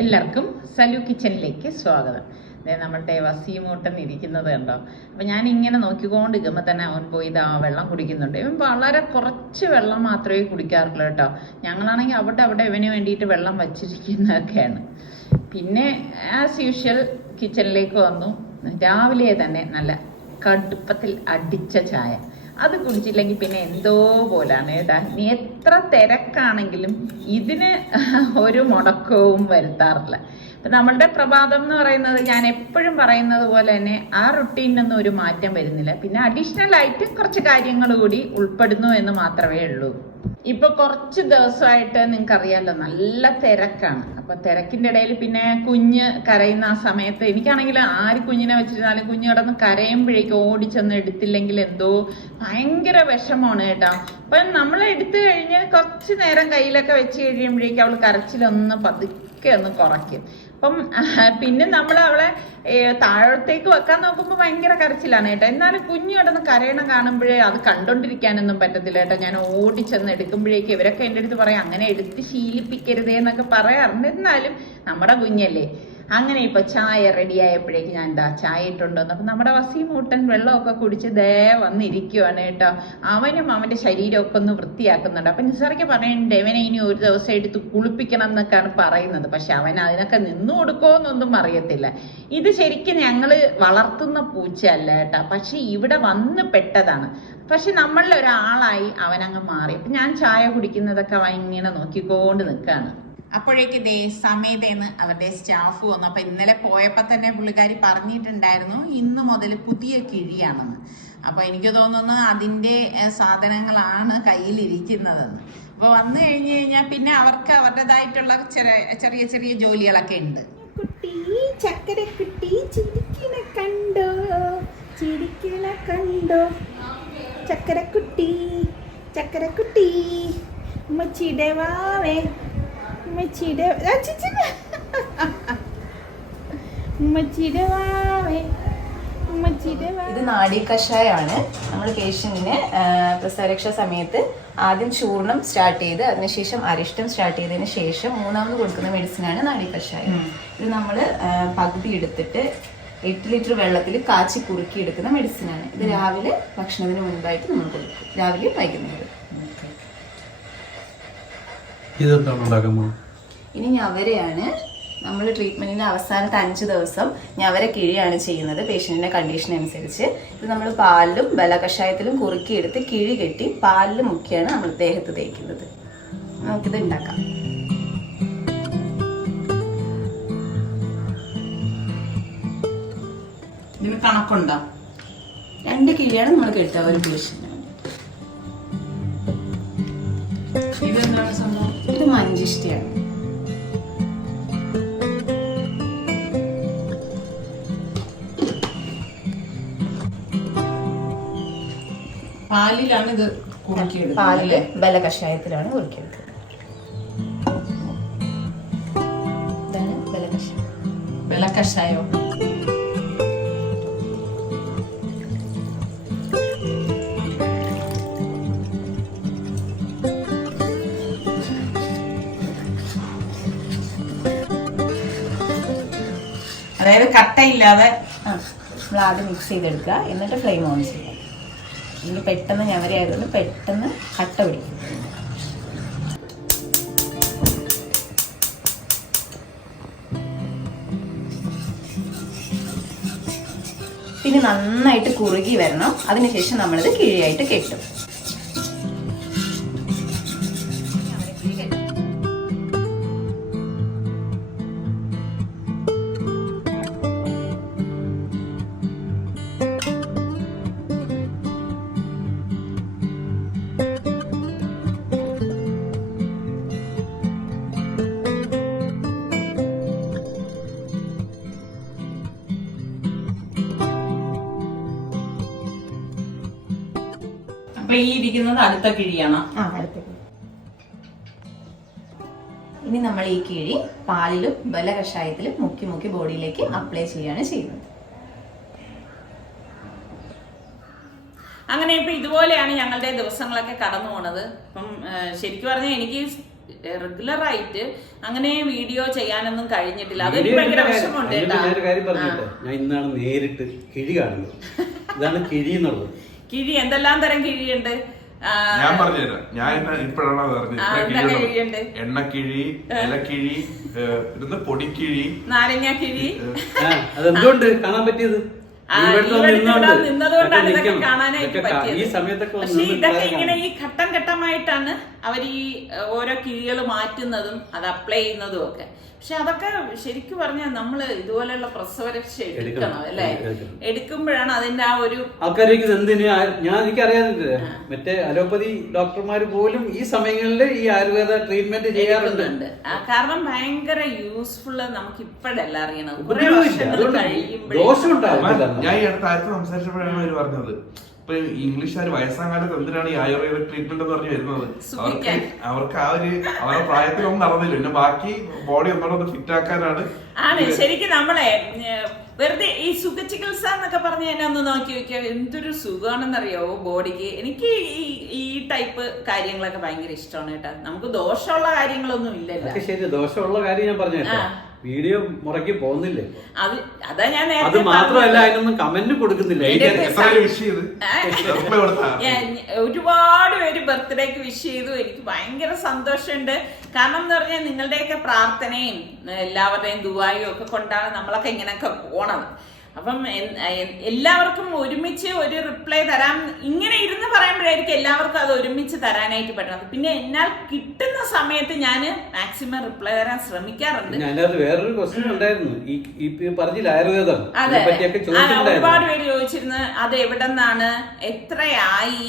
എല്ലാവർക്കും സലു കിച്ചണിലേക്ക് സ്വാഗതം. അതായത് നമ്മളുടെ വസീമൂട്ടൻ ഇരിക്കുന്നത് കണ്ടോ? അപ്പൊ ഞാൻ ഇങ്ങനെ നോക്കിക്കൊണ്ടിരിക്കുമ്പോൾ തന്നെ അവൻ പോയി ഇതാ വെള്ളം കുടിക്കുന്നുണ്ട്. ഇവൻ വളരെ കുറച്ച് വെള്ളം മാത്രമേ കുടിക്കാറുള്ളൂ കേട്ടോ. ഞങ്ങളാണെങ്കിൽ അവിടെ അവിടെ ഇവന് വേണ്ടിയിട്ട് വെള്ളം വച്ചിരിക്കുന്നതൊക്കെയാണ്. പിന്നെ ആസ് യൂഷ്വൽ കിച്ചണിലേക്ക് വന്നു. രാവിലെ തന്നെ നല്ല കടുപ്പത്തിൽ അടിച്ച ചായ. അത് കുടിച്ചില്ലെങ്കിൽ പിന്നെ എന്തോ പോലാണ്. ഏതാ നീ എത്ര തിരക്കാണെങ്കിലും ഇതിന് ഒരു മുടക്കവും വരുത്താറില്ല. ഇപ്പൊ നമ്മളുടെ പ്രഭാതം എന്ന് പറയുന്നത് ഞാൻ എപ്പോഴും പറയുന്നത് പോലെ തന്നെ ആ റുട്ടീനൊന്നും ഒരു മാറ്റം വരുന്നില്ല. പിന്നെ അഡീഷണൽ ആയിട്ട് കുറച്ച് കാര്യങ്ങൾ കൂടി ഉൾപ്പെടുന്നു എന്ന് മാത്രമേ ഉള്ളൂ. ഇപ്പൊ കുറച്ച് ദിവസമായിട്ട് നിങ്ങൾക്ക് അറിയാലോ നല്ല തിരക്കാണ്. അപ്പൊ തിരക്കിന്റെ ഇടയിൽ പിന്നെ കുഞ്ഞ് കരയുന്ന ആ സമയത്ത് എനിക്കാണെങ്കിൽ ആര് കുഞ്ഞിനെ വെച്ചിരുന്നാലും കുഞ്ഞ് കിടന്ന് കരയുമ്പോഴേക്കും ഓടിച്ചെന്ന് എടുത്തില്ലെങ്കിൽ എന്തോ ഭയങ്കര വിഷമമാണ് കേട്ടോ. അപ്പൊ നമ്മൾ എടുത്തു കഴിഞ്ഞ് കുറച്ച് നേരം കയ്യിലൊക്കെ വെച്ച് കഴിയുമ്പോഴേക്കും അവൾ കരച്ചിലൊന്ന് പതുക്കെ ഒന്ന് കുറയ്ക്കും. അപ്പം പിന്നെ നമ്മൾ അവളെ താഴത്തേക്ക് വെക്കാൻ നോക്കുമ്പോൾ ഭയങ്കര കരച്ചിലാണ് കേട്ടോ എന്നാലും കുഞ്ഞു കിടന്ന് കരയണം കാണുമ്പോഴേ അത് കണ്ടോണ്ടിരിക്കാനൊന്നും പറ്റത്തില്ല കേട്ടോ ഞാൻ ഓടി ചെന്ന് എടുക്കുമ്പോഴേക്ക് ഇവരൊക്കെ എന്റെ അടുത്ത് പറയാം അങ്ങനെ എടുത്ത് ശീലിപ്പിക്കരുതേ എന്നൊക്കെ പറയാറുണ്ട്. എന്നാലും നമ്മുടെ കുഞ്ഞല്ലേ. അങ്ങനെ ഇപ്പൊ ചായ റെഡി ആയപ്പോഴേക്ക് ഞാൻ എന്താ ചായ ഇട്ടുണ്ടോന്ന് അപ്പൊ നമ്മുടെ വസീമൂട്ടൻ വെള്ളമൊക്കെ കുടിച്ച് ദേ വന്നിരിക്കുവാണ് കേട്ടോ. അവനും അവന്റെ ശരീരമൊക്കെ ഒന്ന് വൃത്തിയാക്കുന്നുണ്ട്. അപ്പൊ നിസാറയ്ക്ക് പറയുന്നുണ്ട് ഇവനെ ഇനി ഒരു ദിവസം എടുത്ത് കുളിപ്പിക്കണം എന്നൊക്കെയാണ് പറയുന്നത്. പക്ഷെ അവൻ അതിനൊക്കെ നിന്നു കൊടുക്കുമോന്നൊന്നും അറിയത്തില്ല. ഇത് ശരിക്കും ഞങ്ങൾ വളർത്തുന്ന പൂച്ചയല്ല കേട്ടോ. പക്ഷെ ഇവിടെ വന്ന് പെട്ടതാണ്. പക്ഷെ നമ്മളിൽ ഒരാളായി അവനങ്ങ് മാറി. അപ്പൊ ഞാൻ ചായ കുടിക്കുന്നതൊക്കെ അവൻ ഇങ്ങനെ നോക്കിക്കൊണ്ട് നിൽക്കാണ്. അപ്പോഴേക്ക് ദേ സമയത്തേന്ന് അവരുടെ സ്റ്റാഫ് വന്നു. അപ്പൊ ഇന്നലെ പോയപ്പോൾ തന്നെ പുള്ളിക്കാരി പറഞ്ഞിട്ടുണ്ടായിരുന്നു ഇന്ന് മുതൽ പുതിയ കിഴിയാണെന്ന്. അപ്പോൾ എനിക്ക് തോന്നുന്നു അതിന്റെ സാധനങ്ങളാണ് കയ്യിലിരിക്കുന്നതെന്ന്. അപ്പോൾ വന്നു കഴിഞ്ഞു കഴിഞ്ഞാൽ പിന്നെ അവർക്ക് അവരുടേതായിട്ടുള്ള ചെറിയ ചെറിയ ജോലികളൊക്കെ ഉണ്ട്. കുട്ടി ചക്കരക്കുട്ടി കണ്ടോ? കണ്ടോ? ചക്കരക്കുട്ടി ചക്കരക്കുട്ടി ഉമ്മച്ചിയുടെ ഉമ്മച്ചിയുടെ. ഉമ്മച്ചിയുടെ വാവേ ഇത് നാടി നാഡി കഷായമാണ് നമ്മൾ പേഷ്യന്റിന് പ്രസവരക്ഷ സമയത്ത് ആദ്യം ചൂർണം സ്റ്റാർട്ട് ചെയ്ത് അതിനുശേഷം അരിഷ്ടം സ്റ്റാർട്ട് ചെയ്തതിന് ശേഷം മൂന്നാമത് കൊടുക്കുന്ന മെഡിസിനാണ് നാഡി കഷായം. ഇത് നമ്മൾ പകുതി എടുത്തിട്ട് എട്ട് ലിറ്റർ വെള്ളത്തിൽ കാച്ചി കുറുക്കി എടുക്കുന്ന മെഡിസിനാണ്. ഇത് രാവിലെ ഭക്ഷണത്തിന് മുൻപായിട്ട് നമ്മൾ കൊടുക്കും. രാവിലെ വൈകുന്നേരം ഇതെന്താണ് ഉണ്ടാക്കുന്നത് ഇനി ഞവരെയാണ് നമ്മൾ ട്രീറ്റ്മെന്റിന്റെ അവസാനത്തെ അഞ്ച് ദിവസം ഞവരെ കിഴിയാണ് ചെയ്യുന്നത് പേഷ്യന്റിന്റെ കണ്ടീഷൻ അനുസരിച്ച്. ഇത് നമ്മൾ പാലിലും ബലകഷായത്തിലും കുറുക്കിയെടുത്ത് കിഴി കെട്ടി പാലിൽ മുക്കിയാണ് നമ്മൾ ദേഹത്ത് തേക്കുന്നത്. നമുക്കിത് ഉണ്ടാക്കാം. ഇതിന് കണക്കുണ്ടോ? രണ്ട് കിഴിയാണ് നമ്മൾ കെട്ടുക ഒരു പേഷ്യന്റ് ഇതെന്താണ് സംഭവം? ഇത് മഞ്ചിഷ്ടയാണ്. പാലിലാണ് ഇത് കുറുക്കിയെടുക്കുന്നത് പാലിൽ ബലകഷായത്തിലാണ് കുറുക്കിയെടുക്കുന്നത്. ഇതാണ് ബലകഷായം. വെള്ളക്കഷായോ അതായത് കട്ടയില്ലാതെ നമ്മൾ ആദ്യം മിക്സ് ചെയ്തെടുക്കുക എന്നിട്ട് ഫ്ലെയിം ഓൺ ചെയ്യുക. ഇനി പെട്ടെന്ന് ഞവരയായതുകൊണ്ട് പെട്ടെന്ന് കട്ട പിടിക്കും. പിന്നെ നന്നായിട്ട് കുറുകി വരണം. അതിനുശേഷം നമ്മളിത് കിഴിയായിട്ട് കെട്ടും. അപ്പൊ ഈ ഇരിക്കുന്നത് അടുത്ത കിഴിയാണ്. ആ ഇനി നമ്മൾ ഈ കിഴി പാലിലും ബല കഷായത്തിലും മുക്കി മുക്കി ബോഡിയിലേക്ക് അപ്ലൈ ചെയ്യാണ് ചെയ്യുന്നത്. അങ്ങനെ ഇപ്പൊ ഇതുപോലെയാണ് ഞങ്ങളുടെ ദിവസങ്ങളൊക്കെ കടന്നു പോണത്. ഇപ്പം ശരിക്കും പറഞ്ഞാൽ എനിക്ക് റെഗുലർ ആയിട്ട് അങ്ങനെ വീഡിയോ ചെയ്യാനൊന്നും കഴിഞ്ഞിട്ടില്ല. അതൊരു ഭയങ്കര വിഷമമുണ്ട് ഞാൻ ഇന്നാണ് നേരിട്ട് കിഴി കാണുന്നത്. ഇതാണ് കിഴി എന്നുള്ളത്. കിഴി എന്തെല്ലാം തരം കിഴിയുണ്ട്? ഞാൻ പറഞ്ഞുതരാം. ഞാൻ ഇപ്പോഴാണ് പറഞ്ഞു അറിഞ്ഞത് ആ, ഇത്ര എന്താ കിഴിയുള്ളത്. കിഴിയുണ്ട്? എണ്ണക്കിഴി ഇലക്കിഴി ഇരുന്ന് പൊടിക്കിഴി. നാരങ്ങ കിഴി അതെന്തുകൊണ്ട് കാണാൻ പറ്റിയത്? ഈ സമയത്തൊക്കെ പക്ഷെ ഇതൊക്കെ ഇങ്ങനെ ഈ ഘട്ടം ഘട്ടമായിട്ടാണ് അവർ ഈ ഓരോ കിഴികൾ മാറ്റുന്നതും അത് അപ്ലൈ ചെയ്യുന്നതും ഒക്കെ. പക്ഷെ അതൊക്കെ ശരിക്കും പറഞ്ഞാൽ നമ്മൾ ഇതുപോലെയുള്ള പ്രസവരക്ഷ എടുക്കണം. എടുക്കണം, അല്ലേ? എടുക്കുമ്പോഴാണ് അതിന്റെ ആ ഒരു ആൾക്കാർക്ക് എന്തിന്? ഞാൻ എനിക്കറിയാനില്ല മറ്റേ അലോപ്പതി ഡോക്ടർമാർ പോലും ഈ സമയങ്ങളിൽ ഈ ആയുർവേദ ട്രീറ്റ്മെന്റ് ചെയ്യാറുണ്ട്. കാരണം ഭയങ്കര യൂസ്ഫുൾ നമുക്ക് ഇപ്പോഴല്ല അറിയണത് അതുകൊണ്ട് ദോഷം ഞാൻ ഈ അടുത്ത ആയിരത്തി സംസാരിച്ചപ്പോഴാണ് അവർ പറഞ്ഞത്. ഇപ്പൊ ഇംഗ്ലീഷുകാർ വയസ്സാം കാലത്ത് എന്തിനാണ് ഈ ആയുർവേദ ട്രീറ്റ്മെന്റ് എന്ന് പറഞ്ഞു വരുന്നത്? അവർക്ക് അവർക്ക് ആ ഒരു അവരുടെ പ്രായത്തിലൊന്നും നടന്നില്ല. പിന്നെ ബാക്കി ബോഡി ഒന്നുകൂടെ ഒന്ന് ഫിറ്റ് ആക്കാനാണ് ആണ്. ശരിക്കും നമ്മളെ വെറുതെ ഈ സുഖ ചികിത്സ എന്നൊക്കെ പറഞ്ഞ് എന്നെ ഒന്ന് നോക്കി നോക്കിയാൽ എന്തൊരു സുഖമാണെന്നറിയാവോ ബോഡിക്ക്. എനിക്ക് ഈ ഈ ടൈപ്പ് കാര്യങ്ങളൊക്കെ ഭയങ്കര ഇഷ്ടമാണ് കേട്ടോ. നമുക്ക് ദോഷമുള്ള കാര്യങ്ങളൊന്നും ഇല്ലല്ലോ. അതൊക്കെ ശരി. ദോഷമുള്ള കാര്യം ഞാൻ പറഞ്ഞു. വീഡിയോ മുറയ്ക്ക് പോകുന്നില്ലേ? അത് അതാ ഞാൻ അത് നേരത്തെ മാത്രമല്ല പറഞ്ഞത്. അതിനൊന്നും കമന്റ് കൊടുക്കുന്നില്ല. എന്റെ എനിക്ക് എത്ര ചെയ്ത്? ഞാൻ ഒരുപാട് പേര് ബർത്ത്ഡേക്ക് വിഷ് ചെയ്തു. എനിക്ക് ഭയങ്കര സന്തോഷമുണ്ട്. കാരണം എന്ന് പറഞ്ഞാൽ നിങ്ങളുടെയൊക്കെ പ്രാർത്ഥനയും എല്ലാവരുടെയും ദുബായും ഒക്കെ കൊണ്ടാണ് നമ്മളൊക്കെ ഇങ്ങനെയൊക്കെ പോണത്. അപ്പം എല്ലാവർക്കും ഒരുമിച്ച് ഒരു റിപ്ലൈ തരാം. ഇങ്ങനെ ഇരുന്ന് പറയുമ്പോഴായിരിക്കും എല്ലാവർക്കും അത് ഒരുമിച്ച് തരാനായിട്ട് പറ്റണം പിന്നെ എന്നാൽ കിട്ടുന്ന സമയത്ത് ഞാൻ മാക്സിമം റിപ്ലൈ തരാൻ ശ്രമിക്കാറുണ്ട്. അതിനകത്ത് വേറൊരു ക്വസ്റ്റ്യൻ ഉണ്ടായിരുന്നു. ഈ പറഞ്ഞില്ല ആയുർവേദം? ഒരുപാട് പേര് ചോദിച്ചിരുന്നു അത് എവിടെ നിന്നാണ് എത്രയായി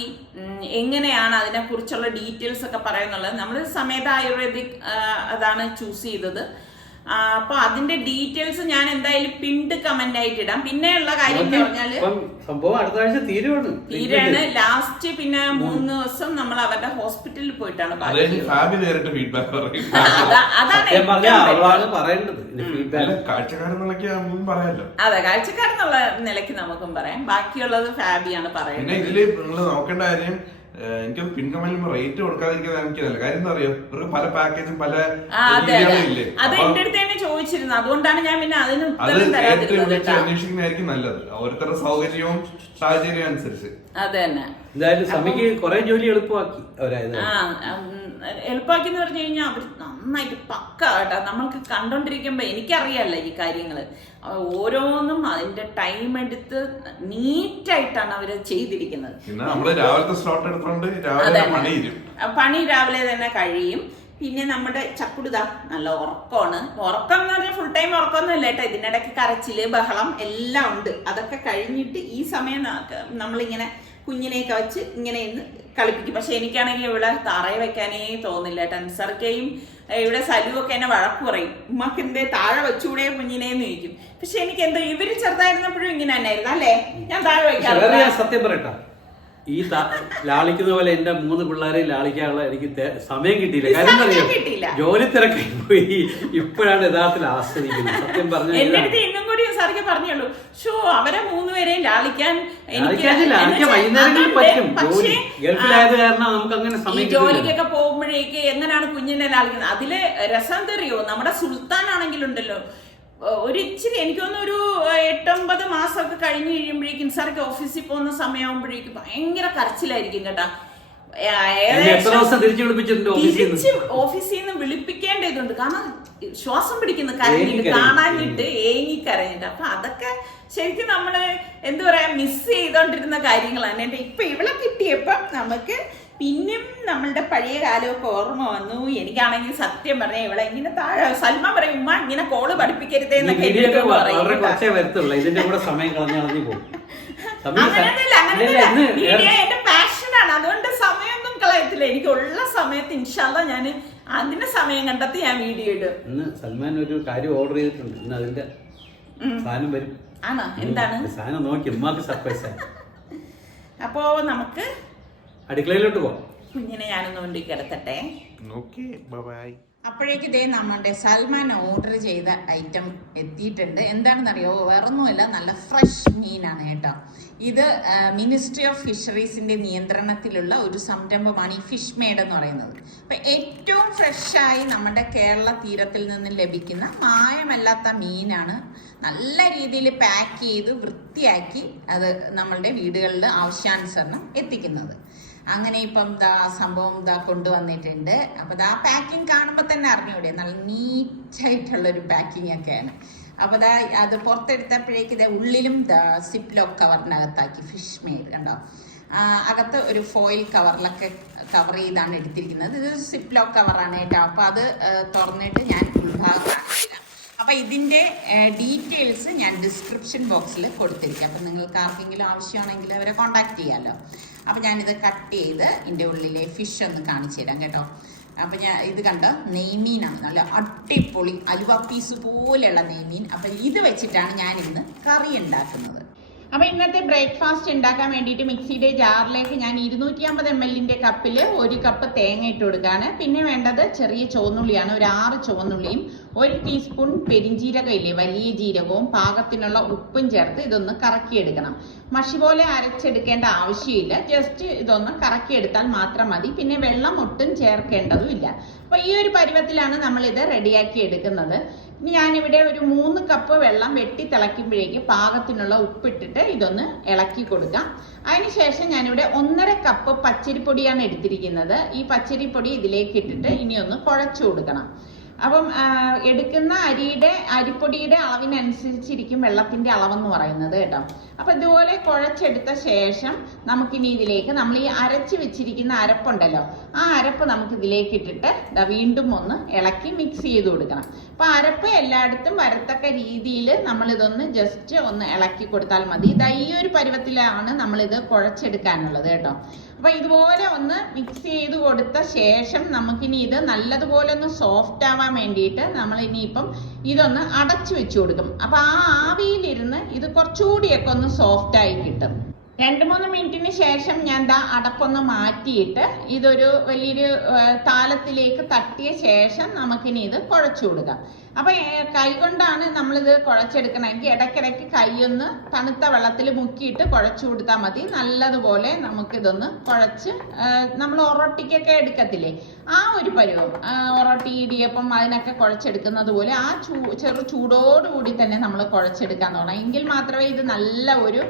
എങ്ങനെയാണ് അതിനെ കുറിച്ചുള്ള ഡീറ്റെയിൽസ് ഒക്കെ പറയുന്നുള്ളത്? നമ്മൾ സമേത ആയുർവേദിക് അതാണ് ചൂസ് ചെയ്തത്. അപ്പൊ അതിന്റെ ഡീറ്റെയിൽസ് ഞാൻ എന്തായാലും പിണ്ട് കമന്റ് ആയിട്ട് ഇടാം പിന്നെയുള്ള കാര്യം എന്ന് പറഞ്ഞാൽ സംഭവം അടുത്ത ആഴ്ച തീരുവാണ്. തീരാണ് ലാസ്റ്റ് പിന്നെ മൂന്ന് ദിവസം നമ്മൾ അവരുടെ ഹോസ്പിറ്റലിൽ പോയിട്ടാണ് അത് കാഴ്ചക്കാരെന്നുള്ള നിലയ്ക്ക് നമുക്കും പറയാം. ബാക്കിയുള്ളത് ഫാബിയാണ് പറയുന്നത്. ഇതിൽ നിങ്ങൾ നോക്കേണ്ട കാര്യം ഏഹ്, എനിക്ക് പിൻകമലിന് റേറ്റ് കൊടുക്കാതിരിക്കുന്നത് എനിക്കതല്ല കാര്യം എന്താ അറിയോ? ഇവർക്ക് പല പാക്കേജും പല ആ, അതെ എന്റെ അടുത്ത് തന്നെ ചോദിച്ചിരുന്നു. അതുകൊണ്ടാണ് ഞാൻ പിന്നെ അതിന് അത് ഉത്തരം തരാതിരുന്നത് അന്വേഷിക്കുന്നതായിരിക്കും നല്ലത്. ഓരോരുത്തരുടെ സൗകര്യവും സാഹചര്യവും അനുസരിച്ച്. അത് തന്നെ എന്തായാലും സമയ്ക്ക് കുറെ ജോലി എളുപ്പമാക്കി അവരായത് ആ എളുപ്പമാക്കി എന്ന് പറഞ്ഞു കഴിഞ്ഞാൽ അവർ നന്നായിട്ട് പക്ക കേട്ടോ നമ്മൾക്ക് കണ്ടോണ്ടിരിക്കുമ്പോ എനിക്കറിയാല്ല ഈ കാര്യങ്ങൾ. ഓരോന്നും അതിന്റെ ടൈം എടുത്ത് നീറ്റായിട്ടാണ് അവർ ചെയ്തിരിക്കുന്നത്. പിന്നെ നമ്മൾ രാവിലത്തെ സ്ലോട്ട് എടുത്തോണ്ട് രാവിലെ പണി പണി രാവിലെ തന്നെ കഴിയും. പിന്നെ നമ്മുടെ ചക്കുടുത നല്ല ഉറക്കമാണ്. ഉറക്കം എന്ന് പറഞ്ഞാൽ ഫുൾ ടൈം ഉറക്കമൊന്നും അല്ല കേട്ടോ. ഇതിനിടയ്ക്ക് കരച്ചിൽ ബഹളം എല്ലാം ഉണ്ട്. അതൊക്കെ കഴിഞ്ഞിട്ട് ഈ സമയം നമ്മളിങ്ങനെ കുഞ്ഞിനെയൊക്കെ വെച്ച് ഇങ്ങനെ ഇന്ന് കളിപ്പിക്കും. പക്ഷെ എനിക്കാണെങ്കിൽ ഇവിടെ തറയെ വെക്കാനേ തോന്നില്ല കേട്ടോ. അൻസർക്കയും ഏഹ്, ഇവിടെ സലുവൊക്കെ എന്നെ വഴക്ക് പറയും. ഉമ്മക്ക് എന്തേ താഴെ വെച്ചുകൂടെ കുഞ്ഞിനെ എന്ന് ചോദിക്കും. പക്ഷെ എനിക്ക് എന്തോ ഇവർ ചെറുതായിരുന്നപ്പോഴും ഇങ്ങനെ തന്നെയായിരുന്നു അല്ലേ? ഞാൻ താഴെ വെക്കാറില്ല സത്യം ഈ ലാളിക്കുന്ന പോലെ എന്റെ മൂന്ന് പിള്ളേരെ ലാളിക്കാനുള്ള എനിക്ക് സമയം കിട്ടിയില്ല. കാര്യം പറയാം ജോലി തിരക്കായി പോയി. ഇപ്പോഴാണ് യഥാർത്ഥത്തിൽ ആസ്വദിക്കുന്നത്. സത്യം പറഞ്ഞു എന്റെ അടുത്ത് ഇന്നും കൂടി സാറിക്ക് പറഞ്ഞുള്ളൂ. ഷോ അവരെ മൂന്നുപേരെയും ലാളിക്കാൻ വൈകുന്നേരങ്ങളിൽ. പറ്റും. ജോലി പക്ഷേ, ഗൾഫിലായത് കാരണം നമുക്ക് അങ്ങനെ സമയം കിട്ടില്ല ജോലിക്കൊക്കെ പോകുമ്പോഴേക്ക് എങ്ങനെയാണ് കുഞ്ഞിനെ ലാളിക്കുന്നത്? അതിൽ രസം തെറിയോ നമ്മുടെ സുൽത്താൻ ആണെങ്കിലുണ്ടല്ലോ. ഒരു ഇച്ചിരി എനിക്ക് തോന്നുന്നു ഒരു എട്ടൊമ്പത് മാസമൊക്കെ കഴിഞ്ഞ് കഴിയുമ്പോഴേക്കും സാർക്ക് ഓഫീസിൽ പോകുന്ന സമയമാകുമ്പോഴേക്കും ഭയങ്കര കരച്ചിലായിരിക്കും കേട്ടാ. തിരിച്ചും ഓഫീസിൽ നിന്ന്? വിളിപ്പിക്കേണ്ട ഇതുണ്ട് കാരണം ശ്വാസം പിടിക്കുന്ന കരഞ്ഞിട്ട് കാണാനിട്ട് ഏങ്ങി കരഞ്ഞിട്ട്. അപ്പൊ അതൊക്കെ ശരിക്കും നമ്മൾ എന്താ പറയാ മിസ് ചെയ്തോണ്ടിരുന്ന കാര്യങ്ങളാണ്. എന്റെ ഇപ്പൊ ഇവളെ കിട്ടിയപ്പോ നമുക്ക് പിന്നെയും നമ്മളുടെ പഴയ കാലമൊക്കെ ഓർമ്മ വന്നു. എനിക്കാണെങ്കിൽ സത്യം പറഞ്ഞ ഇവിടെ ഇങ്ങനെ താഴെ സൽമ പറയും ഉമ്മ ഇങ്ങനെ കോൾ പഠിപ്പിക്കരുതേ എന്നൊക്കെ ഇതിന്റെ കൂടെ സമയം കളഞ്ഞു പോകും. എന്റെ പാഷനാണ് അതുകൊണ്ട് സമയമൊന്നും കളയത്തില്ല. എനിക്ക് ഉള്ള സമയത്ത് ഇൻഷാല്ല ഞാൻ അതിന്റെ സമയം കണ്ടെത്തി ഞാൻ വീഡിയോ ഇടും. ഇന്ന് സൽമാൻ ഒരു കാര്യം ഓർഡർ ചെയ്തിട്ടുണ്ട്. ഇന്ന് അതിന്റെ സാധനം വരും. ആണോ? എന്താണ്? സാധനം നോക്കി. ഉമ്മാക്ക് സർപ്രൈസ് ആയി അപ്പോ നമുക്ക് അടുക്കളയിലോട്ട് പോവാം കുഞ്ഞിനെ ഞാനൊന്ന് വേണ്ടി കിടത്തട്ടെ. ഓക്കെ ബൈ അപ്പോഴേക്ക് ഇതേ നമ്മുടെ സൽമാൻ ഓർഡർ ചെയ്ത ഐറ്റം എത്തിയിട്ടുണ്ട്. എന്താണെന്നറിയോ? വേറൊന്നുമല്ല നല്ല ഫ്രഷ് മീനാണ് കേട്ടോ. ഇത് മിനിസ്ട്രി ഓഫ് ഫിഷറീസിന്റെ നിയന്ത്രണത്തിലുള്ള ഒരു സംരംഭമാണ് ഈ ഫിഷ് മേഡ് എന്ന് പറയുന്നത്. അപ്പൊ ഏറ്റവും ഫ്രഷായി നമ്മുടെ കേരള തീരത്തിൽ നിന്ന് ലഭിക്കുന്ന മായമല്ലാത്ത മീനാണ് നല്ല രീതിയിൽ പാക്ക് ചെയ്ത് വൃത്തിയാക്കി അത് നമ്മളുടെ വീടുകളിൽ ആവശ്യാനുസരണം എത്തിക്കുന്നത്. അങ്ങനെ ഇപ്പം ദാ സംഭവം ദാ കൊണ്ടുവന്നിട്ടുണ്ട്. അപ്പൊ ദാ പാക്കിംഗ് കാണുമ്പോൾ തന്നെ അറിഞ്ഞൂടെ? നല്ല നീറ്റായിട്ടുള്ള ഒരു പാക്കിംഗ് ഒക്കെയാണ്. അപ്പൊ ദാ അത് പുറത്തെടുത്തപ്പോഴേക്ക് ഇതേ ഉള്ളിലും ദാ സിപ്ലോ കവറിനകത്താക്കി. ഫിഷ് മെയ്ഡ് കണ്ടോ? അകത്ത് ഒരു ഫോയിൽ കവറിലൊക്കെ കവർ ചെയ്താണ് എടുത്തിരിക്കുന്നത്. ഇത് സിപ്ലോ കവറാണ് കേട്ടോ. അപ്പൊ അത് തുറന്നിട്ട് ഞാൻ ഉൾഭാഗം കാണിച്ചില്ല അപ്പൊ ഇതിന്റെ ഡീറ്റെയിൽസ് ഞാൻ ഡിസ്ക്രിപ്ഷൻ ബോക്സിൽ കൊടുത്തിരിക്കാം. അപ്പൊ നിങ്ങൾക്ക് ആർക്കെങ്കിലും ആവശ്യമാണെങ്കിൽ അവരെ കോൺടാക്ട് ചെയ്യാമല്ലോ അപ്പൊ ഞാനിത് കട്ട് ചെയ്ത് ഇതിന്റെ ഉള്ളിലെ ഫിഷ് ഒന്ന് കാണിച്ചു തരാം കേട്ടോ. അപ്പൊ ഞാൻ ഇത് കണ്ടോ? നെയ്മീനാണ് നല്ല അട്ടിപ്പൊളി അലുവ പീസ് പോലെയുള്ള നെയ്മീൻ. അപ്പൊ ഇത് വെച്ചിട്ടാണ് ഞാൻ ഇന്ന് കറി ഉണ്ടാക്കുന്നത്. അപ്പൊ ഇന്നത്തെ ബ്രേക്ക്ഫാസ്റ്റ് ഉണ്ടാക്കാൻ വേണ്ടിയിട്ട് മിക്സിയുടെ ജാറിലേക്ക് ഞാൻ ഇരുന്നൂറ്റി അമ്പത് എം എല്ലിന്റെ കപ്പിൽ ഒരു കപ്പ് തേങ്ങ ഇട്ട് കൊടുക്കാണ്. പിന്നെ വേണ്ടത് ചെറിയ ചുവന്നുള്ളിയാണ്. ഒരു ആറ് ചുവന്നുള്ളിയും ഒരു ടീസ്പൂൺ പെരിഞ്ജീരകം ഇല്ലേ വലിയ ജീരകവും പാകത്തിനുള്ള ഉപ്പും ചേർത്ത് ഇതൊന്ന് കറക്കിയെടുക്കണം. മഷി പോലെ അരച്ചെടുക്കേണ്ട ആവശ്യമില്ല. ജസ്റ്റ് ഇതൊന്ന് കറക്കിയെടുത്താൽ മാത്രം മതി. പിന്നെ വെള്ളം ഒട്ടും ചേർക്കേണ്ടതും ഇല്ല. അപ്പൊ ഈ ഒരു പരുവത്തിലാണ് നമ്മൾ ഇത് റെഡിയാക്കി എടുക്കുന്നത്. ഇനി ഞാനിവിടെ ഒരു മൂന്ന് കപ്പ് വെള്ളം വെട്ടി തിളയ്ക്കുമ്പോഴേക്ക് പാകത്തിനുള്ള ഉപ്പിട്ടിട്ട് ഇതൊന്ന് ഇളക്കി കൊടുക്കാം. അതിനുശേഷം ഞാനിവിടെ ഒന്നര കപ്പ് പച്ചരിപ്പൊടിയാണ് എടുത്തിരിക്കുന്നത്. ഈ പച്ചരിപ്പൊടി ഇതിലേക്ക് ഇട്ടിട്ട് ഇനി ഒന്ന് കുഴച്ചു കൊടുക്കണം. അപ്പം എടുക്കുന്ന അരിയുടെ അരിപ്പൊടിയുടെ അളവിനനുസരിച്ചിരിക്കും വെള്ളത്തിന്റെ അളവെന്ന് പറയുന്നത് കേട്ടോ. അപ്പൊ ഇതുപോലെ കുഴച്ചെടുത്ത ശേഷം നമുക്കിനി ഇതിലേക്ക് നമ്മൾ ഈ അരച്ച് വെച്ചിരിക്കുന്ന അരപ്പുണ്ടല്ലോ ആ അരപ്പ് നമുക്ക് ഇതിലേക്ക് ഇട്ടിട്ട് വീണ്ടും ഒന്ന് ഇളക്കി മിക്സ് ചെയ്ത് കൊടുക്കണം. അപ്പൊ അരപ്പ് എല്ലായിടത്തും വരത്തക്ക രീതിയിൽ നമ്മൾ ഇതൊന്ന് ജസ്റ്റ് ഒന്ന് ഇളക്കി കൊടുത്താൽ മതി. ഇതാ ഈ ഒരു പരുവത്തിലാണ് നമ്മൾ ഇത് കുഴച്ചെടുക്കാനുള്ളത് കേട്ടോ. അപ്പൊ ഇതുപോലെ ഒന്ന് മിക്സ് ചെയ്ത് കൊടുത്ത ശേഷം നമുക്കിനി ഇത് നല്ലതുപോലെ ഒന്ന് സോഫ്റ്റ് ആവാൻ വേണ്ടിയിട്ട് നമ്മൾ ഇനിയിപ്പം ഇതൊന്ന് അടച്ചു വെച്ചു കൊടുക്കും. അപ്പൊ ആ ആവിയിലിരുന്ന് ഇത് കുറച്ചുകൂടിയൊക്കെ ഒന്ന് സോഫ്റ്റ് ആയി കിട്ടും. രണ്ട് മൂന്ന് മിനിറ്റിന് ശേഷം ഞാൻ ദാ അടപ്പൊന്ന് മാറ്റിയിട്ട് ഇതൊരു വലിയൊരു താലത്തിലേക്ക് തട്ടിയ ശേഷം നമുക്കിനി ഇത് കുഴച്ചു കൊടുക്കാം. അപ്പൊ കൈകൊണ്ടാണ് നമ്മളിത് കുഴച്ചെടുക്കണമെങ്കിൽ ഇടയ്ക്കിടയ്ക്ക് കൈയൊന്ന് തണുത്ത വെള്ളത്തിൽ മുക്കിയിട്ട് കുഴച്ചു കൊടുത്താൽ മതി. നല്ലതുപോലെ നമുക്കിതൊന്ന് കുഴച്ച് നമ്മൾ ഒറൊട്ടിക്കൊക്കെ എടുക്കത്തില്ലേ? ആ ഒരു പരുവം ഒറൊട്ടി ഇടിയപ്പം അതിനൊക്കെ കുഴച്ചെടുക്കുന്നത് പോലെ ആ ചൂ ചെറു ചൂടോടുകൂടി തന്നെ നമ്മൾ കുഴച്ചെടുക്കാൻ തുടങ്ങണം എങ്കിൽ മാത്രമേ ഇത് നല്ല ഒരു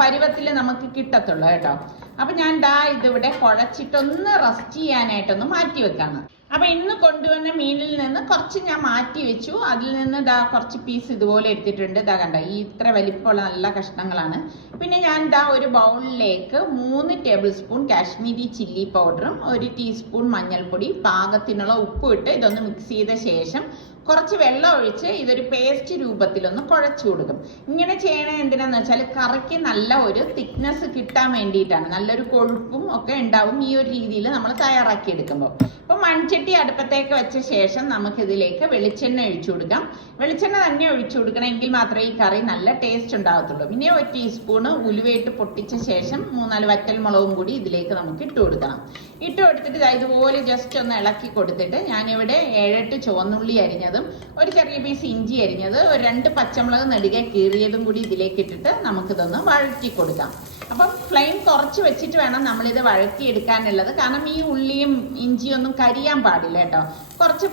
പരുവത്തിൽ നമുക്ക് കിട്ടത്തുള്ളൂ കേട്ടോ. അപ്പൊ ഞാൻ ദാ ഇതിവിടെ കുഴച്ചിട്ടൊന്ന് റെസ്റ്റ് ചെയ്യാനായിട്ടൊന്ന് മാറ്റി വെക്കാണ്. അപ്പൊ ഇന്ന് കൊണ്ടുവന്ന മീനിൽ നിന്ന് കുറച്ച് ഞാൻ മാറ്റി വെച്ചു. അതിൽ നിന്ന് ദാ കുറച്ച് പീസ് ഇതുപോലെ എടുത്തിട്ടുണ്ട്. ദാ കണ്ട ഈ ഇത്ര വലിപ്പമുള്ള നല്ല കഷ്ണങ്ങളാണ്. പിന്നെ ഞാൻ ദാ ഒരു ബൗളിലേക്ക് മൂന്ന് ടേബിൾ സ്പൂൺ കാശ്മീരി ചില്ലി പൗഡറും ഒരു ടീസ്പൂൺ മഞ്ഞൾപ്പൊടി പാകത്തിനുള്ള ഉപ്പും ഇട്ട് ഇതൊന്ന് മിക്സ് ചെയ്ത ശേഷം കുറച്ച് വെള്ളം ഒഴിച്ച് ഇതൊരു പേസ്റ്റ് രൂപത്തിലൊന്ന് കുഴച്ചു കൊടുക്കും. ഇങ്ങനെ ചെയ്യണത് എന്തിനാന്ന് വെച്ചാൽ കറിക്ക് നല്ല ഒരു തിക്നെസ് കിട്ടാൻ വേണ്ടിയിട്ടാണ്. നല്ലൊരു കൊഴുപ്പും ഒക്കെ ഉണ്ടാവും ഈ ഒരു രീതിയിൽ നമ്മൾ തയ്യാറാക്കി എടുക്കുമ്പോൾ അപ്പോൾ മൺചട്ടി അടുപ്പത്തേക്ക് വെച്ച ശേഷം നമുക്ക് ഇതിലേക്ക് വെളിച്ചെണ്ണ ഒഴിച്ചു കൊടുക്കാം. വെളിച്ചെണ്ണ തന്നെ ഒഴിച്ചു കൊടുക്കണം എങ്കിൽ മാത്രമേ ഈ കറി നല്ല ടേസ്റ്റ് ഉണ്ടാകത്തുള്ളൂ. പിന്നെ ഒരു ടീസ്പൂണ് ഉലുവയിട്ട് പൊട്ടിച്ച ശേഷം മൂന്നാൽ വറ്റൽ മുളകും കൂടി ഇതിലേക്ക് നമുക്ക് ഇട്ട് കൊടുക്കണം. ഇട്ട് കൊടുത്തിട്ട് ഇതുപോലെ ജസ്റ്റ് ഒന്ന് ഇളക്കി കൊടുത്തിട്ട് ഞാനിവിടെ ഏഴെട്ട് ചുവന്നുള്ളി അരിഞ്ഞതും ഒരു ചെറിയ പീസ് ഇഞ്ചി അരിഞ്ഞത് ഒരു രണ്ട് പച്ചമുളക് നെടുകെ കീറിയതും കൂടി ഇതിലേക്ക് ഇട്ടിട്ട് നമുക്കിതൊന്ന് വഴറ്റി കൊടുക്കാം. അപ്പം ഫ്ലെയിം കുറച്ച് വെച്ചിട്ട് വേണം നമ്മളിത് വഴറ്റിയെടുക്കാനുള്ളത്. കാരണം ഈ ഉള്ളിയും ഇഞ്ചിയൊന്നും കരിയാൻ പാടില്ല കേട്ടോ. കുറച്ച്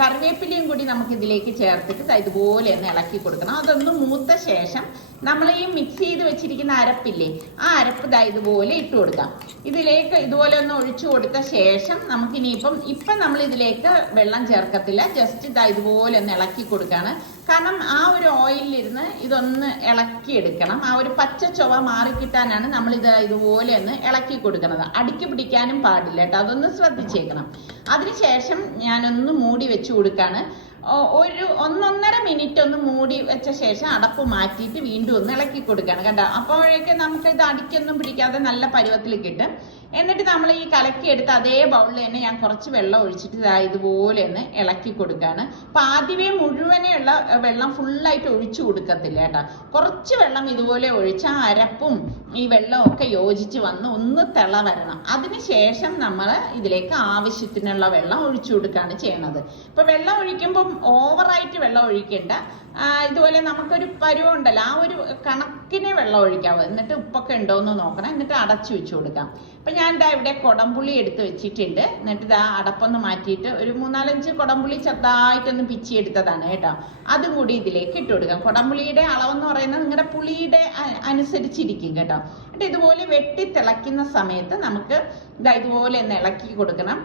കറിവേപ്പിലയും കൂടി നമുക്ക് ഇതിലേക്ക് ചേർത്തിട്ട് ഇതുപോലെ ഒന്ന് ഇളക്കി കൊടുക്കണം. അതൊന്ന് മൂത്ത ശേഷം നമ്മൾ ഈ മിക്സ് ചെയ്ത് വെച്ചിരിക്കുന്ന അരപ്പില്ലേ ആ അരപ്പ് ദാ ഇതുപോലെ ഇട്ട് കൊടുക്കാം. ഇതിലേക്ക് ഇതുപോലെ ഒന്ന് ഒഴിച്ചു കൊടുത്ത ശേഷം നമുക്കിനിയിപ്പം ഇപ്പം നമ്മൾ ഇതിലേക്ക് വെള്ളം ചേർക്കത്തില്ല. ജസ്റ്റ് ദാ ഇതുപോലെ ഒന്ന് ഇളക്കി കൊടുക്കാണ്. കാരണം ആ ഒരു ഓയിലിരുന്ന് ഇതൊന്ന് ഇളക്കി എടുക്കണം ആ ഒരു പച്ച ചൊവ മാറിക്കിട്ടാനാണ് ഇത് ഇതുപോലെ ഒന്ന് ഇളക്കി കൊടുക്കുന്നത്. അടുക്കി പിടിക്കാനും പാടില്ല കേട്ടോ. അതൊന്ന് ശ്രദ്ധിച്ചേക്കണം. അതിനുശേഷം ഞാനൊന്ന് മൂടി വെച്ച് കൊടുക്കാണ്. ഒരു ഒന്നൊന്നര മിനിറ്റ് ഒന്ന് മൂടി വെച്ച ശേഷം അടപ്പ് മാറ്റിയിട്ട് വീണ്ടും ഒന്ന് ഇളക്കി കൊടുക്കണം. കണ്ടോ? അപ്പോഴേക്കും നമുക്ക് ഇത് അടിക്കൊന്നും പിടിക്കാതെ നല്ല പരുവത്തിൽ കിട്ടും. എന്നിട്ട് നമ്മൾ ഈ കലക്കി എടുത്ത് അതേ ബൗളിൽ തന്നെ ഞാൻ കുറച്ച് വെള്ളം ഒഴിച്ചിട്ട് ഇതാ ഇതുപോലെ ഒന്ന് ഇളക്കി കൊടുക്കുകയാണ് അപ്പൊ ആദ്യമേ മുഴുവനെയുള്ള വെള്ളം ഫുള്ളായിട്ട് ഒഴിച്ചു കൊടുക്കത്തില്ല കേട്ടോ. കുറച്ച് വെള്ളം ഇതുപോലെ ഒഴിച്ച് ആ അരപ്പും ഈ വെള്ളവും ഒക്കെ യോജിച്ച് വന്ന് ഒന്ന് തിള വരണം. അതിനുശേഷം നമ്മൾ ഇതിലേക്ക് ആവശ്യത്തിനുള്ള വെള്ളം ഒഴിച്ചു കൊടുക്കുകയാണ് ചെയ്യണത്. ഇപ്പൊ വെള്ളം ഒഴിക്കുമ്പം ഓവറായിട്ട് വെള്ളം ഒഴിക്കേണ്ട. ഇതുപോലെ നമുക്കൊരു പരുവം ഉണ്ടല്ലോ. ആ ഒരു കണക്കിനെ വെള്ളം ഒഴിക്കാവൂ എന്നിട്ട് ഉപ്പൊക്കെ ഉണ്ടോ എന്ന് നോക്കണം. എന്നിട്ട് അടച്ചു വെച്ചു കൊടുക്കാം. അപ്പൊ ഞാൻ ഇതാ ഇവിടെ കൊടംപുളി എടുത്ത് വെച്ചിട്ടുണ്ട്. എന്നിട്ട് ഇതാ അടപ്പൊന്ന് മാറ്റിയിട്ട് ഒരു മൂന്നാലഞ്ച് കൊടംപുളി ചെറുതായിട്ടൊന്ന് പിച്ചി എടുത്തതാണ് കേട്ടോ. അതും കൂടി ഇതിലേക്ക് ഇട്ട് കൊടുക്കാം. കൊടംപുളിയുടെ അളവെന്ന് പറയുന്നത് നിങ്ങളുടെ പുളിയുടെ അനുസരിച്ചിരിക്കും കേട്ടോ. എന്നിട്ട് ഇതുപോലെ വെട്ടി തിളയ്ക്കുന്ന സമയത്ത് നമുക്ക് ഇതാ ഇതുപോലെ ഒന്ന് ഇളക്കി കൊടുക്കണം.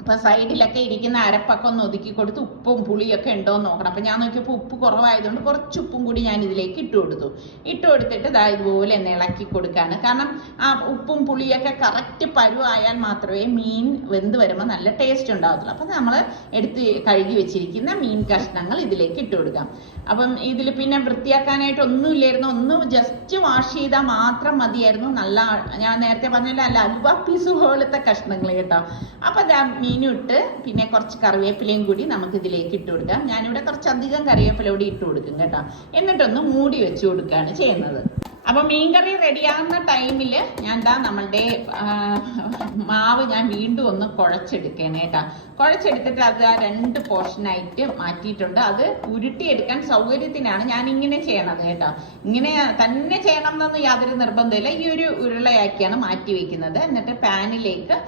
അപ്പൊ സൈഡിലൊക്കെ ഇരിക്കുന്ന അരപ്പൊക്കെ ഒന്ന് ഒതുക്കി കൊടുത്ത് ഉപ്പും പുളിയൊക്കെ ഉണ്ടോ എന്ന് നോക്കണം. അപ്പൊ ഞാൻ നോക്കിയപ്പോൾ ഉപ്പ് കുറവായതുകൊണ്ട് കുറച്ച് ഉപ്പും കൂടി ഞാൻ ഇതിലേക്ക് ഇട്ട് കൊടുത്തു. ഇട്ട് കൊടുത്തിട്ട് ദാ ഇതുപോലെ ഒന്ന് ഇളക്കി കൊടുക്കാണ്. കാരണം ആ ഉപ്പും പുളിയൊക്കെ കറക്റ്റ് പരുവായാൽ മാത്രമേ മീൻ വെന്ത് വരുമ്പോൾ നല്ല ടേസ്റ്റ് ഉണ്ടാകത്തുള്ളൂ അപ്പൊ നമ്മൾ എടുത്ത് കഴുകി വെച്ചിരിക്കുന്ന മീൻ കഷ്ണങ്ങൾ ഇതിലേക്ക് ഇട്ട് കൊടുക്കാം. അപ്പം ഇതിൽ പിന്നെ വൃത്തിയാക്കാനായിട്ട് ഒന്നും ഇല്ലായിരുന്നു. ഒന്ന് ജസ്റ്റ് വാഷ് ചെയ്താൽ മാത്രം മതിയായിരുന്നു. നല്ല ഞാൻ നേരത്തെ പറഞ്ഞില്ല അല്ല അലുവ പീസ് പോലത്തെ കഷ്ണങ്ങൾ കേട്ടോ. അപ്പൊ ദാ മീനും ഇട്ട് പിന്നെ കുറച്ച് കറിവേപ്പിലയും കൂടി നമുക്ക് ഇതിലേക്ക് ഇട്ട് കൊടുക്കാം. ഞാനിവിടെ കുറച്ചധികം കറിവേപ്പില കൂടി ഇട്ട് കൊടുക്കും കേട്ടോ. എന്നിട്ടൊന്ന് മൂടി വെച്ച് കൊടുക്കുകയാണ് ചെയ്യുന്നത്. അപ്പൊ മീൻകറി റെഡിയാകുന്ന ടൈമിൽ ഞാൻ എന്താ നമ്മളുടെ മാവ് ഞാൻ വീണ്ടും ഒന്ന് കുഴച്ചെടുക്കണേ കേട്ടോ. കുഴച്ചെടുത്തിട്ട് അത് ആ രണ്ട് പോർഷനായിട്ട് മാറ്റിയിട്ടുണ്ട്. അത് ഉരുട്ടിയെടുക്കാൻ സൗകര്യത്തിനാണ് ഞാൻ ഇങ്ങനെ ചെയ്യണത് കേട്ടോ. ഇങ്ങനെ തന്നെ ചെയ്യണം എന്നൊന്നും യാതൊരു നിർബന്ധമില്ല ഈ ഒരു ഉരുളയാക്കിയാണ് മാറ്റി വെക്കുന്നത്. എന്നിട്ട് പാനിലേക്ക്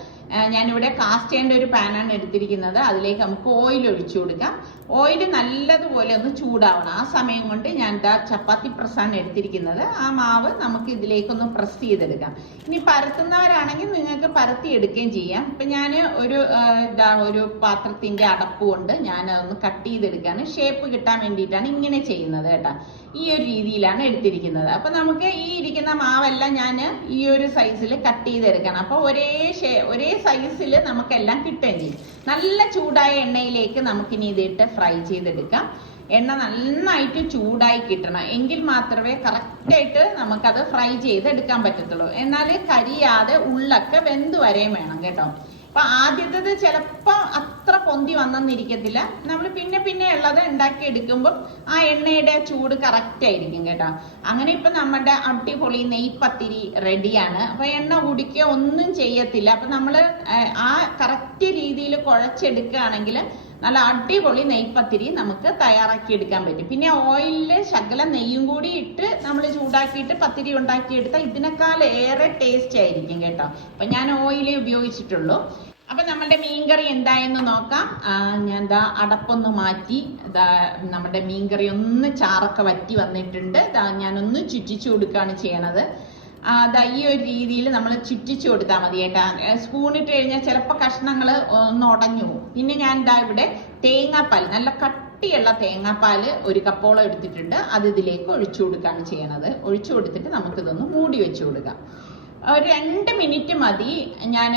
ഞാനിവിടെ കാസ്റ്റേന്റെ ഒരു പാനാണ് എടുത്തിരിക്കുന്നത്. അതിലേക്ക് നമുക്ക് ഓയിൽ ഒഴിച്ചു കൊടുക്കാം. ഓയിൽ നല്ലതുപോലെ ഒന്ന് ചൂടാവണം. ആ സമയം കൊണ്ട് ഞാൻ ദാ ചപ്പാത്തി പ്രസ്സാണ് എടുത്തിരിക്കുന്നത്. ആ മാവ് നമുക്ക് ഇതിലേക്കൊന്ന് പ്രസ് ചെയ്തെടുക്കാം. ഇനി പരത്തുന്നവരാണെങ്കിൽ നിങ്ങൾക്ക് പരത്തി എടുക്കുകയും ചെയ്യാം. ഇപ്പം ഞാൻ ഒരു ഇതാ ഒരു പാത്രത്തിന്റെ അടപ്പ് കൊണ്ട് ഞാൻ അതൊന്ന് കട്ട് ചെയ്തെടുക്കാണ് ഷേപ്പ് കിട്ടാൻ വേണ്ടിയിട്ടാണ് ഇങ്ങനെ ചെയ്യുന്നത് കേട്ടോ. ഈ ഒരു രീതിയിലാണ് എടുത്തിരിക്കുന്നത്. അപ്പൊ നമുക്ക് ഈ ഇരിക്കുന്ന മാവെല്ലാം ഞാൻ ഈ ഒരു സൈസിൽ കട്ട് ചെയ്തെടുക്കണം. അപ്പൊ ഒരേ ഷേ ഒരേ സൈസിൽ നമുക്കെല്ലാം കിട്ടുകയും ചെയ്യും. നല്ല ചൂടായ എണ്ണയിലേക്ക് നമുക്കിനി ഇതിട്ട് ഫ്രൈ ചെയ്തെടുക്കാം. എണ്ണ നന്നായിട്ട് ചൂടായി കിട്ടണം. എങ്കിൽ മാത്രമേ കറക്റ്റായിട്ട് നമുക്കത് ഫ്രൈ ചെയ്തെടുക്കാൻ പറ്റത്തുള്ളൂ. എന്നാൽ കരിയാതെ ഉള്ളൊക്കെ വെന്ത് വരെയും വേണം കേട്ടോ. അപ്പൊ ആദ്യത്തേത് ചിലപ്പോ അത്ര പൊന്തി വന്നെന്നിരിക്കത്തില്ല. നമ്മൾ പിന്നെ പിന്നെ ഉള്ളത് ഉണ്ടാക്കി എടുക്കുമ്പോൾ ആ എണ്ണയുടെ ചൂട് കറക്റ്റ് ആയിരിക്കും കേട്ടോ. അങ്ങനെ ഇപ്പൊ നമ്മുടെ അടിപൊളി നെയ്പത്തിരി റെഡിയാണ് അപ്പൊ എണ്ണ കുടിക്കുക ഒന്നും ചെയ്യത്തില്ല. അപ്പൊ നമ്മൾ ആ കറക്റ്റ് രീതിയിൽ കുഴച്ചെടുക്കുകയാണെങ്കിൽ നല്ല അടിപൊളി നെയ്പത്തിരി നമുക്ക് തയ്യാറാക്കി എടുക്കാൻ പറ്റും. പിന്നെ ഓയിലിൽ ശകലം നെയ്യും കൂടി ഇട്ട് നമ്മൾ ചൂടാക്കിയിട്ട് പത്തിരി ഉണ്ടാക്കിയെടുത്താൽ ഇതിനേക്കാൾ ഏറെ ടേസ്റ്റ് ആയിരിക്കും കേട്ടോ. അപ്പൊ ഞാൻ ഓയിലേ ഉപയോഗിച്ചിട്ടുള്ളൂ. അപ്പൊ നമ്മുടെ മീൻകറി എന്തായെന്ന് നോക്കാം. ഞാൻ എന്താ അടപ്പൊന്ന് മാറ്റി ദാ നമ്മുടെ മീൻകറി ഒന്ന് ചാറൊക്കെ വറ്റി വന്നിട്ടുണ്ട്. ദാ ഞാനൊന്ന് ചുറ്റിച്ചു കൊടുക്കുകയാണ് ചെയ്യണത്. ദാ ഈ ഒരു രീതിയിൽ നമ്മൾ ചുറ്റിച്ചു കൊടുത്താൽ മതി കേട്ടാ സ്പൂണിട്ട് കഴിഞ്ഞാൽ ചിലപ്പോൾ കഷ്ണങ്ങൾ ഒന്ന് ഉടഞ്ഞു പോകും. പിന്നെ ഞാൻ ദാ ഇവിടെ തേങ്ങാപ്പാൽ നല്ല കട്ടിയുള്ള തേങ്ങാപ്പാൽ ഒരു കപ്പോളം എടുത്തിട്ടുണ്ട്. അത് ഇതിലേക്ക് ഒഴിച്ചു കൊടുക്കുകയാണ് ചെയ്യണത്. ഒഴിച്ചു കൊടുത്തിട്ട് നമുക്കിതൊന്ന് മൂടി വെച്ച് കൊടുക്കാം. ഒരു രണ്ട് മിനിറ്റ് മതി. ഞാൻ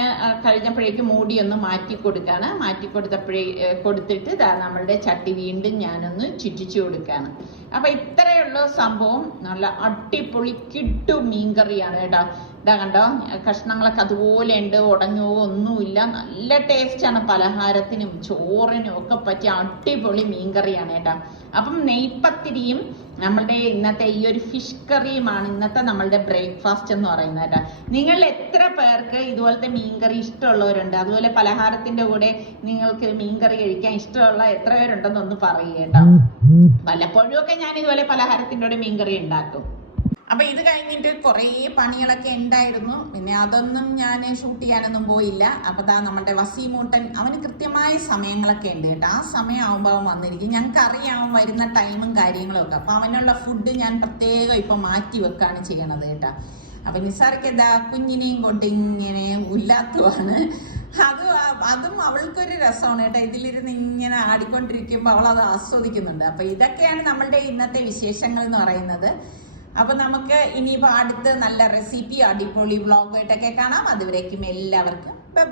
കഴിഞ്ഞപ്പോഴേക്ക് മൂടി ഒന്ന് മാറ്റി കൊടുക്കാണ് മാറ്റി കൊടുത്തപ്പോഴേ കൊടുത്തിട്ട് ഇതാ നമ്മളുടെ ചട്ടി വീണ്ടും ഞാനൊന്ന് ചുറ്റിച്ചു കൊടുക്കാണ്. അപ്പൊ ഇത്രയുള്ള സംഭവം നല്ല അടിപൊളി കിട്ടു മീൻകറിയാണ് കേട്ടോ. ഇതാ കണ്ടോ? കഷ്ണങ്ങളൊക്കെ അതുപോലെ ഉണ്ട് ഉടഞ്ഞോ ഒന്നുമില്ല. നല്ല ടേസ്റ്റാണ് പലഹാരത്തിനും ചോറിനും ഒക്കെ പറ്റിയ അടിപൊളി മീൻകറിയാണ് കേട്ടോ. അപ്പം നെയ്പത്തിരിയും നമ്മളുടെ ഇന്നത്തെ ഈ ഒരു ഫിഷ് കറിയുമാണ് ഇന്നത്തെ നമ്മളുടെ ബ്രേക്ക്ഫാസ്റ്റ് എന്ന് പറയുന്നത് കേട്ടോ. നിങ്ങൾ എത്ര പേർക്ക് ഇതുപോലത്തെ മീൻകറി ഇഷ്ടമുള്ളവരുണ്ട്? അതുപോലെ പലഹാരത്തിന്റെ കൂടെ നിങ്ങൾക്ക് മീൻകറി കഴിക്കാൻ ഇഷ്ടമുള്ള എത്ര പേരുണ്ടെന്ന് ഒന്ന് പറയുക കേട്ടോ. വല്ലപ്പോഴും ഒക്കെ ഞാൻ ഇതുപോലെ പലഹാരത്തിന്റെ കൂടെ മീൻകറി ഉണ്ടാക്കും. അപ്പൊ ഇത് കഴിഞ്ഞിട്ട് കുറേ പണികളൊക്കെ ഉണ്ടായിരുന്നു. പിന്നെ അതൊന്നും ഞാൻ ഷൂട്ട് ചെയ്യാനൊന്നും പോയില്ല. അപ്പൊ ദാ നമ്മുടെ വസീമൂട്ടൻ അവന് കൃത്യമായ സമയങ്ങളൊക്കെ ഉണ്ട് കേട്ടോ. ആ സമയം ആവുമ്പോൾ അവൻ വന്നിരിക്കും. ഞങ്ങൾക്ക് അറിയാവും വരുന്ന ടൈമും കാര്യങ്ങളും ഒക്കെ. അപ്പൊ അവനുള്ള ഫുഡ് ഞാൻ പ്രത്യേകം ഇപ്പൊ മാറ്റി വെക്കാണ് ചെയ്യണത് കേട്ടോ. അപ്പൊ നിസാർക്ക് എന്താ കുഞ്ഞിനെയും കൊണ്ട് ഇങ്ങനെ ഉല്ലാത്തുവാണ്. അത് അതും അവൾക്കൊരു രസമാണ് കേട്ടോ. ഇതിലിരുന്ന് ഇങ്ങനെ ആടിക്കൊണ്ടിരിക്കുമ്പോൾ അവൾ അത് ആസ്വദിക്കുന്നുണ്ട്. അപ്പൊ ഇതൊക്കെയാണ് നമ്മളുടെ ഇന്നത്തെ വിശേഷങ്ങൾ എന്ന് പറയുന്നത്. അപ്പൊ നമുക്ക് ഇനിയിപ്പോൾ അടുത്ത് നല്ല റെസിപ്പി അടിപൊളി വ്ളോഗായിട്ടൊക്കെ കാണാം. അതുവരേക്കും എല്ലാവർക്കും. ബൈ